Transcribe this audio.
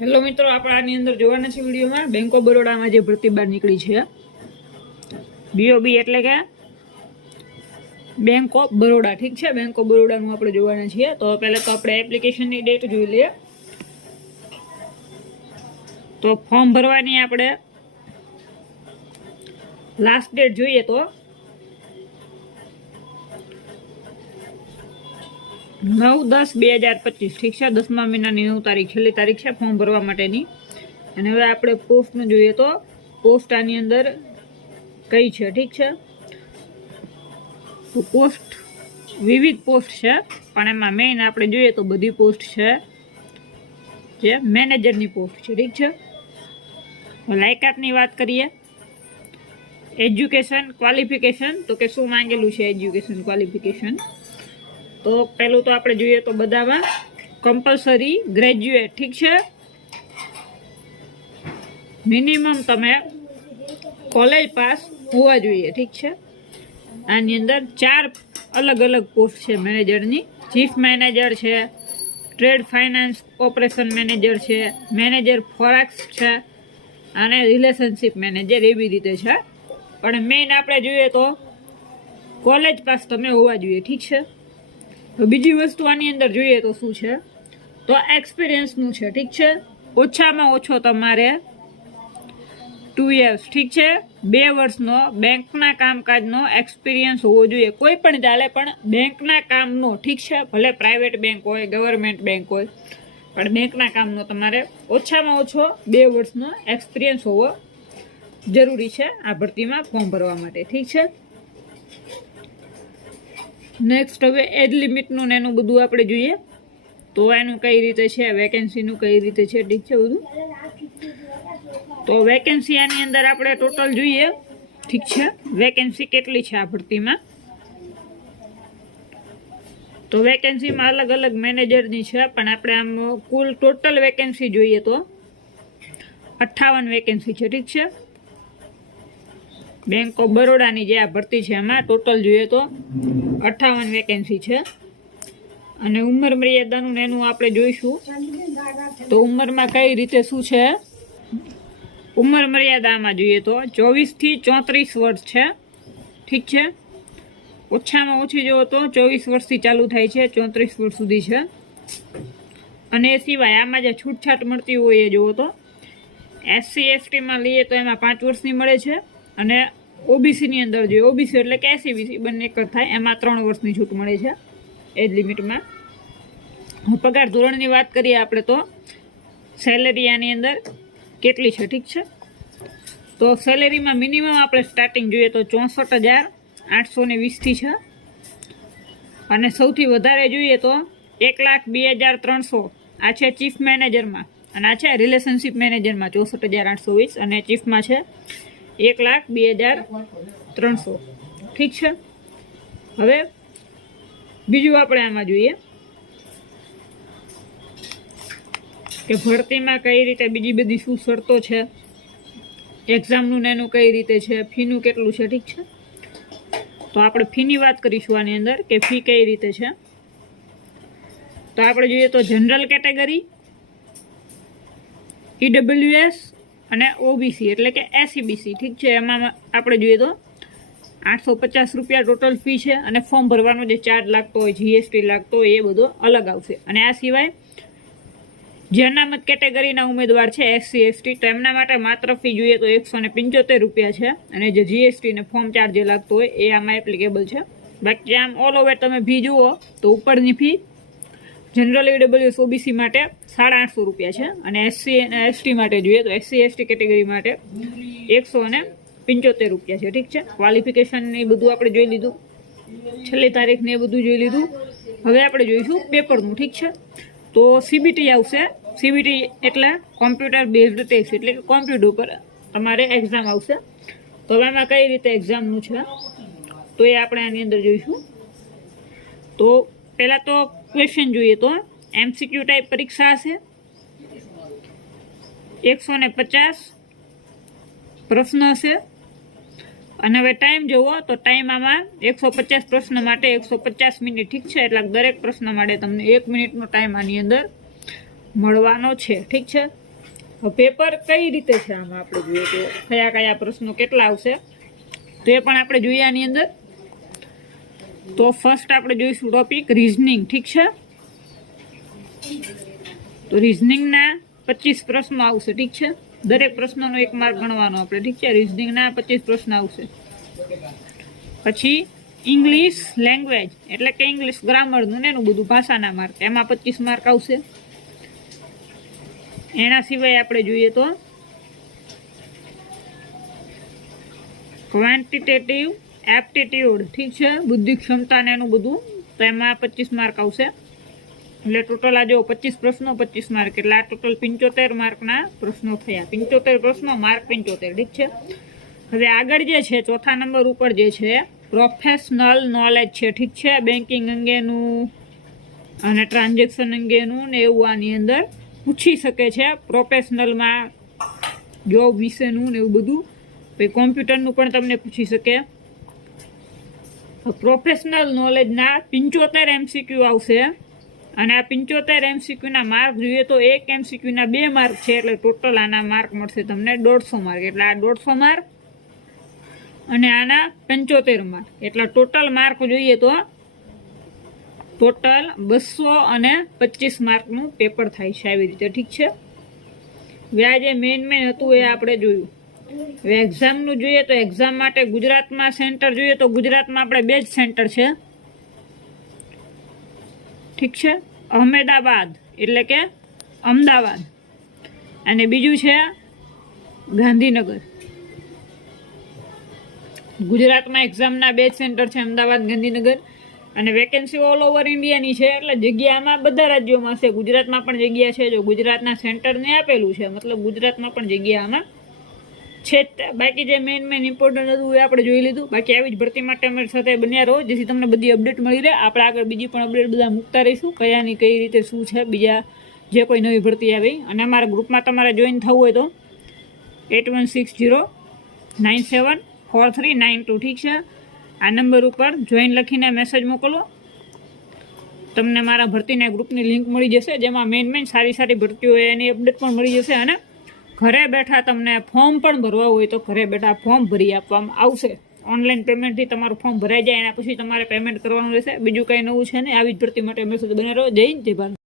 Hello મિત્રો, આપણે આની અંદર જોવાના છે વિડીયોમાં બેંક ઓફ બરોડામાં જે ભરતી બહાર નીકળી છે બીઓબી એટલે કે બેંક ઓફ બરોડા. ઠીક છે, બેંક ઓફ બરોડાનું આપણે જોવાના છીએ. તો પહેલાં તો આપણે એપ્લિકેશનની ડેટ જોઈ લઈએ. તો ફોર્મ ભરવાની આપણે લાસ્ટ ડેટ જોઈએ તો 9/10/2025. ઠીક છે, 10મા મહિનાની 9 તારીખ છેલ્લી તારીખ છે ફોર્મ ભરવા માટેની. અને હવે આપણે પોસ્ટનું જોઈએ તો પોસ્ટ આની અંદર કઈ છે. ઠીક છે, તો પોસ્ટ વિવિધ પોસ્ટ છે, પણ એમાં મેઇન આપણે જોઈએ તો બધી પોસ્ટ છે જે મેનેજરની પોસ્ટ છે. ઠીક છે, લાયકાતની વાત કરીએ. એજ્યુકેશન ક્વોલિફિકેશન, તો કે શું માંગેલું છે એજ્યુકેશન ક્વોલિફિકેશન. તો પહેલું તો આપણે જોઈએ તો બધામાં કમ્પલસરી ગ્રેજ્યુએટ. ઠીક છે, મિનિમમ તમે કોલેજ પાસ હોવા જોઈએ. ઠીક છે, આની અંદર 4 અલગ અલગ પોસ્ટ છે મેનેજરની. ચીફ મેનેજર છે, ટ્રેડ ફાઇનાન્સ ઓપરેશન મેનેજર છે, મેનેજર ફોરેક્સ છે અને રિલેશનશિપ મેનેજર, એવી રીતે છે. પણ મેઇન આપણે જોઈએ તો કોલેજ પાસ તમે હોવા જોઈએ. ઠીક છે, તો બીજી વસ્તુ આની અંદર જોઈએ તો શું છે, તો એક્સપિરિયન્સનું છે. ઠીક છે, ઓછામાં ઓછો તમારે 2 years. ઠીક છે, 2 વર્ષનો બેંકના કામકાજનો એક્સપિરિયન્સ હોવો જોઈએ. કોઈ પણ ચાલે, પણ બેંકના કામનો. ઠીક છે, ભલે પ્રાઇવેટ બેંક હોય, ગવર્મેન્ટ બેંક હોય, પણ બેંકના કામનો તમારે ઓછામાં ઓછો 2 વર્ષનો એક્સપિરિયન્સ હોવો જરૂરી છે આ ભરતીમાં ફોર્મ ભરવા માટે. ઠીક છે, નેક્સ્ટ હવે એજ લિમિટનું ને એનું બધું આપણે જોઈએ તો એનું કઈ રીતે છે, વેકેન્સીનું કઈ રીતે છે. ઠીક છે, બધું. તો વેકેન્સી આની અંદર આપણે ટોટલ જોઈએ. ઠીક છે, વેકેન્સી કેટલી છે આ ભરતીમાં. તો વેકેન્સીમાં અલગ અલગ મેનેજરની છે, પણ આપણે આમ કુલ ટોટલ વેકેન્સી જોઈએ તો 58 વેકેન્સી છે. ઠીક છે, બેંક ઓફ બરોડાની જે આ ભરતી છે એમાં ટોટલ જોઈએ તો 58 વેકેન્સી છે. અને ઉંમર મર્યાદાનું એનું આપણે જોઈશું તો ઉંમરમાં કઈ રીતે શું છે. ઉંમર મર્યાદામાં જોઈએ તો 24 થી 34 વર્ષ છે. ઠીક છે, ઓછામાં ઓછી જુઓ તો 24 વર્ષથી ચાલુ થાય છે, 34 વર્ષ સુધી છે. અને એ સિવાય આમાં જે છૂટછાટ મળતી હોય એ જુઓ તો SC STમાં લઈએ તો એમાં 5 વર્ષની મળે છે. અને ઓબીસીની અંદર જોઈએ, ઓબીસી એટલે કે SC બંને એક જ થાય, એમાં 3 વર્ષની છૂટ મળે છે એજ લિમિટમાં. પગાર ધોરણની વાત કરીએ આપણે તો સેલેરી આની અંદર કેટલી છે. ઠીક છે, તો સેલેરીમાં મિનિમમ આપણે સ્ટાર્ટિંગ જોઈએ તો 64,820 છે. અને સૌથી વધારે જોઈએ તો 1,02,300 આ છે ચીફ મેનેજરમાં, અને આ છે રિલેશનશિપ મેનેજરમાં 64,820, અને ચીફમાં છે 1,02,300. ઠીક છે, હવે બીજું આપણે આમાં જોઈએ કે ભરતીમાં કઈ રીતે બીજી બધી શું શરતો છે, એક્ઝામનું ને એનું કઈ રીતે છે, ફીનું કેટલું છે. ઠીક છે, તો આપણે ફીની વાત કરીશું આની અંદર કે ફી કઈ રીતે છે. તો આપણે જોઈએ તો જનરલ કેટેગરી, EWS અને ઓબીસી એટલે કે SCBC. ઠીક છે, એમાં આપણે જોઈએ તો 850 રૂપિયા ટોટલ ફી છે. અને ફોર્મ ભરવાનો જે ચાર્જ લાગતો હોય, GST લાગતો હોય, એ બધો અલગ આવશે. અને આ સિવાય જે અનામત કેટેગરીના ઉમેદવાર છે SC ST, તો એમના માટે માત્ર ફી જોઈએ તો 175 રૂપિયા છે. અને જે GST ને ફોર્મ ચાર્જ જે લાગતો હોય એ આમાં એપ્લિકેબલ છે. બાકી આમ ઓલ ઓવર તમે ફી જુઓ તો ઉપરની ફી જનરલ EWS OBC માટે 850 રૂપિયા છે. અને SC અને ST માટે જોઈએ તો SC ST કેટેગરી માટે 175 રૂપિયા છે. ઠીક છે, ક્વોલિફિકેશન ને બધું આપણે જોઈ લીધું, છેલ્લી તારીખ ને એ બધું જોઈ લીધું. હવે આપણે જોઈશું પેપરનું. ઠીક છે, તો CBT આવશે. CBT એટલે કોમ્પ્યુટર બેઝડ ટેસ્ટ, એટલે કે કોમ્પ્યુટર પર તમારે એક્ઝામ આવશે. તો હવે એમાં કઈ રીતે એક્ઝામનું છે તો એ આપણે આની અંદર જોઈશું. તો પહેલાં તો ક્વેશ્ચન જોઈએ તો MCQ ટાઈપ પરીક્ષા હશે. 150 પ્રશ્ન હશે. અને હવે ટાઈમ જોવો તો ટાઈમ આમાં 150 પ્રશ્ન માટે 150 મિનિટ. ઠીક છે, એટલે દરેક પ્રશ્ન માટે તમને 1 મિનિટનો ટાઈમ આની અંદર મળવાનો છે. ઠીક છે, પેપર કઈ રીતે છે આમાં આપણે જોઈએ તો કયા કયા પ્રશ્નો કેટલા આવશે તો એ પણ આપણે જોઈએ આની અંદર. તો ફર્સ્ટ આપણે જોઈશું ટોપિક રીઝનિંગ. ઠીક છે, તો રીઝનિંગના 25 પ્રશ્નો આવશે. ઠીક છે, દરેક પ્રશ્નનો 1 માર્ક ગણવાનો આપણે. ઠીક છે, રીઝનિંગના 25 પ્રશ્ન આવશે. પછી ઇંગ્લિશ લેંગ્વેજ એટલે કે ઇંગ્લિશ ગ્રામરનું ને એનું બધું ભાષાના માર્ક, એમાં 25 માર્ક આવશે. એના સિવાય આપણે જોઈએ તો ક્વોન્ટિટેટિવ એપ્ટિટ્યુડ. ઠીક છે, બુદ્ધિ ક્ષમતા ને એનું બધું, તો એમાં 25 માર્ક આવશે. એટલે ટોટલ આ જો 25 પ્રશ્નો 25 માર્ક, એટલે આ ટોટલ 75 માર્કના પ્રશ્નો થયા. 75 પ્રશ્નો માર્ક 75. ઠીક છે, હવે આગળ જે છે ચોથા નંબર ઉપર જે છે પ્રોફેશનલ નોલેજ છે. ઠીક છે, બેન્કિંગ અંગેનું અને ટ્રાન્ઝેક્શન અંગેનું ને એવું આની અંદર પૂછી શકે છે. પ્રોફેશનલમાં જોબ વિશેનું ને એવું બધું. પછી કોમ્પ્યુટરનું પણ તમને પૂછી શકે. પ્રોફેશનલ નોલેજના 75 MCQ આવશે. અને આ 75 MCQના માર્ક જોઈએ તો એક MCQના 2 માર્ક છે, એટલે ટોટલ આના માર્ક મળશે તમને 150 માર્ક. એટલે આ 150 માર્ક અને આના 75 માર્ક, એટલે ટોટલ માર્ક જોઈએ તો ટોટલ 225 માર્કનું પેપર થાય છે આવી રીતે. ઠીક છે, હવે આ જે મેઇન હતું એ આપણે જોયું. હવે એક્ઝામનું જોઈએ તો એક્ઝામ માટે ગુજરાતમાં સેન્ટર જોઈએ તો ગુજરાતમાં આપણે 2 જ સેન્ટર છે. ઠીક છે, અહમદાબાદ એટલે કે અમદાવાદ, અને બીજું છે ગાંધીનગર. ગુજરાતમાં એક્ઝામના 2 સેન્ટર છે, અમદાવાદ ગાંધીનગર. અને વેકેન્સી ઓલ ઓવર ઇન્ડિયાની છે, એટલે જગ્યામાં બધા રાજ્યોમાં છે. ગુજરાતમાં પણ જગ્યા છે, જો ગુજરાતના સેન્ટરને આપેલું છે, મતલબ ગુજરાતમાં પણ જગ્યા આમાં છે. બાકી જે મેઇન ઇમ્પોર્ટન્ટ હતું એ આપણે જોઈ લીધું. બાકી આવી જ ભરતી માટે અમારી સાથે બન્યા રહો, જેથી તમને બધી અપડેટ મળી રહે. આપણે આગળ બીજી પણ અપડેટ બધા મૂકતા રહીશું, કયાની કઈ રીતે શું છે, બીજા જે કોઈ નવી ભરતી આવી. અને અમારા ગ્રુપમાં તમારે જોઈન થવું હોય તો 8160974392. ઠીક છે, આ નંબર ઉપર જોઈન લખીને મેસેજ મોકલો, તમને મારા ભરતીના ગ્રુપની લિંક મળી જશે, જેમાં મેઇન સારી ભરતીઓ હોય એની અપડેટ પણ મળી જશે. અને ઘરે બેઠા તમને ફોર્મ પણ ભરવા હોય તો ઘરે બેઠા ફોર્મ ભરી આપવામાં આવશે. ઓનલાઈન પેમેન્ટથી તમારું ફોર્મ ભરાઈ જાય, એના પછી તમારે પેમેન્ટ કરવાનું રહેશે. બીજું કંઈ નવું છે ને. આવી જ ભરતી માટે મેં સુધી બને રહો. જય હિન્દ, જય ભારત.